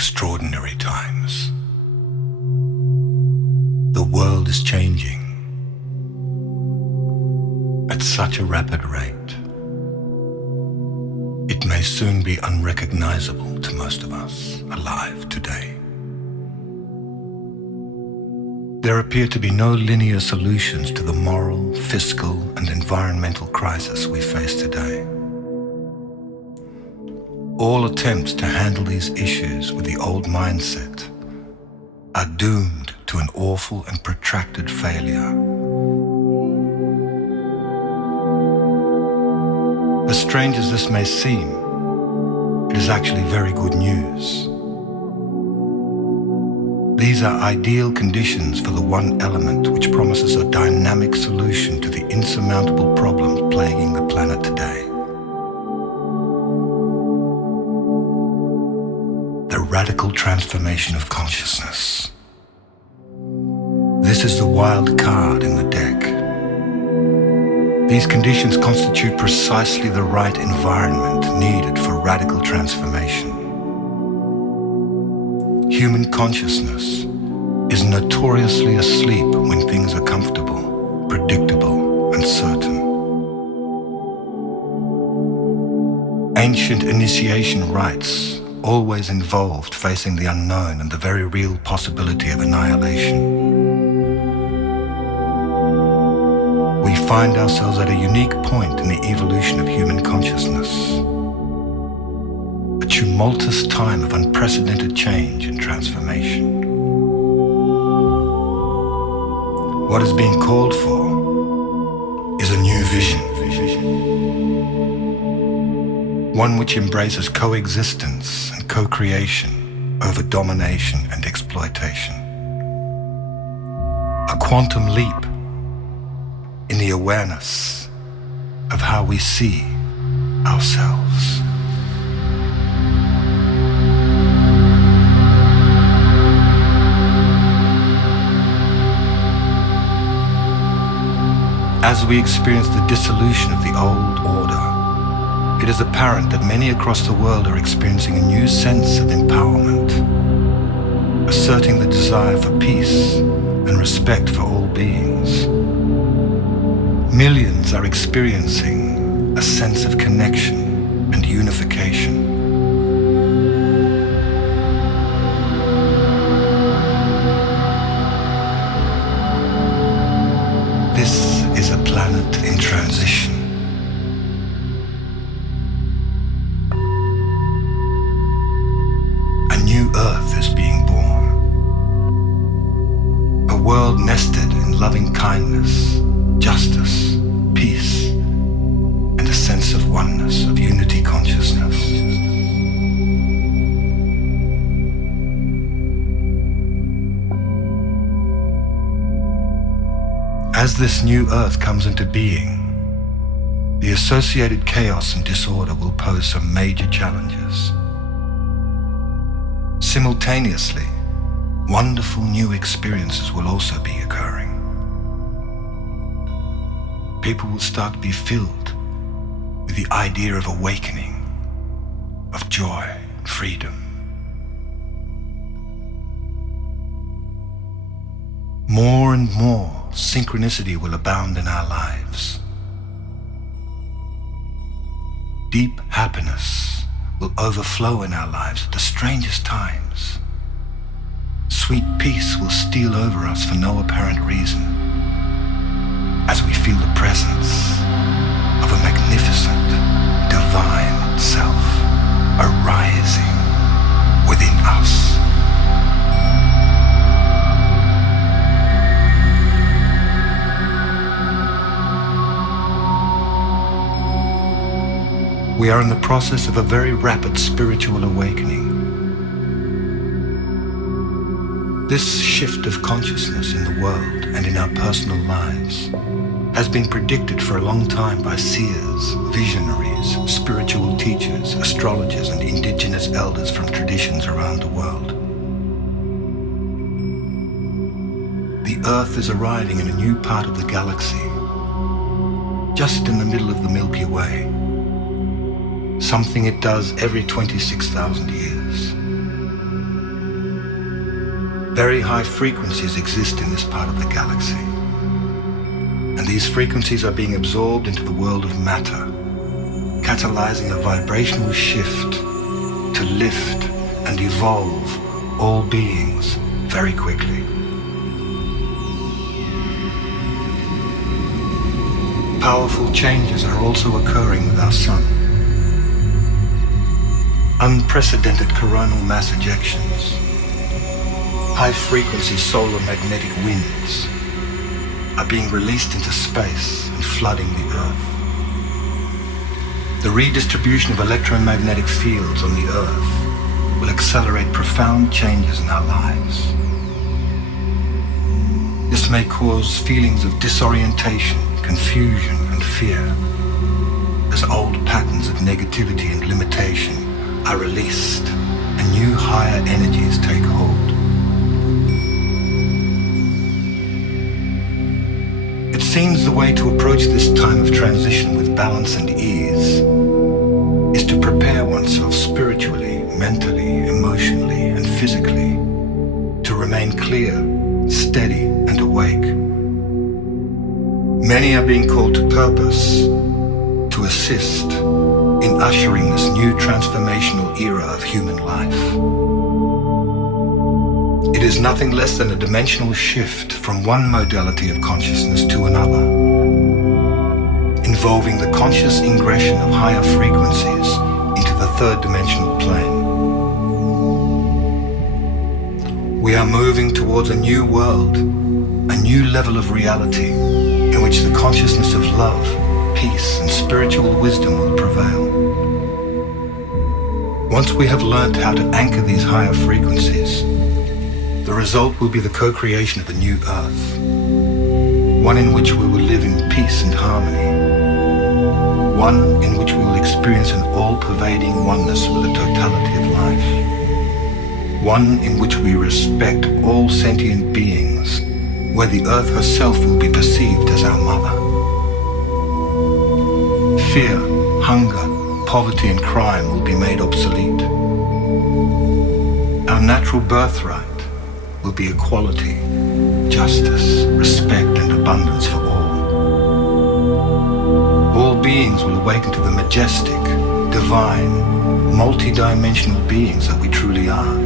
extraordinary times. The world is changing at such a rapid rate. It may soon be unrecognizable to most of us alive today. There appear to be no linear solutions to the moral, fiscal, and environmental crisis we face today. All attempts to handle these issues with the old mindset are doomed to an awful and protracted failure. As strange as this may seem, it is actually very good news. These are ideal conditions for the one element which promises a dynamic solution to the insurmountable problems plaguing the planet today. The radical transformation of consciousness. This is the wild card in the deck. These conditions constitute precisely the right environment needed for radical transformation. Human consciousness is notoriously asleep when things are comfortable, predictable, and certain. Ancient initiation rites always involved facing the unknown and the very real possibility of annihilation. We find ourselves at a unique point in the evolution of human consciousness. A tumultuous time of unprecedented change and transformation. What is being called for is a new vision. One which embraces coexistence and co-creation over domination and exploitation. A quantum leap in the awareness of how we see ourselves. As we experience the dissolution of the old order, it is apparent that many across the world are experiencing a new sense of empowerment, asserting the desire for peace and respect for all beings. Millions are experiencing a sense of connection and unification. This is a planet in transition. A new Earth is being born. A world nested in loving kindness, justice, peace, and a sense of oneness, of unity consciousness. As this new Earth comes into being, the associated chaos and disorder will pose some major challenges. Simultaneously, wonderful new experiences will also be occurring. People will start to be filled with the idea of awakening, of joy, freedom. More and more synchronicity will abound in our lives. Deep happiness will overflow in our lives at the strangest times. Sweet peace will steal over us for no apparent reason, as we feel the presence of a magnificent, divine self arising within us. We are in the process of a very rapid spiritual awakening. This shift of consciousness in the world and in our personal lives has been predicted for a long time by seers, visionaries, spiritual teachers, astrologers, and indigenous elders from traditions around the world. The Earth is arriving in a new part of the galaxy, just in the middle of the Milky Way, something it does every 26,000 years. Very high frequencies exist in this part of the galaxy, and these frequencies are being absorbed into the world of matter, catalyzing a vibrational shift to lift and evolve all beings very quickly. Powerful changes are also occurring with our sun. Unprecedented coronal mass ejections, high-frequency solar magnetic winds are being released into space and flooding the Earth. The redistribution of electromagnetic fields on the Earth will accelerate profound changes in our lives. This may cause feelings of disorientation, confusion, and fear as old patterns of negativity and limitation are released and new higher energies take hold. It seems the way to approach this time of transition with balance and ease is to prepare oneself spiritually, mentally, emotionally, and physically to remain clear, steady, and awake. Many are being called to purpose to assist in ushering this new transformational era of human life. It is nothing less than a dimensional shift from one modality of consciousness to another, involving the conscious ingression of higher frequencies into the third dimensional plane. We are moving towards a new world, a new level of reality in which the consciousness of love, peace, and spiritual wisdom will prevail. Once we have learned how to anchor these higher frequencies, the result will be the co-creation of a new Earth, one in which we will live in peace and harmony, one in which we will experience an all-pervading oneness with the totality of life, one in which we respect all sentient beings, where the Earth herself will be perceived as our mother. Fear, hunger, poverty, and crime will be made obsolete. Our natural birthright will be equality, justice, respect, and abundance for all. All beings will awaken to the majestic, divine, multi-dimensional beings that we truly are.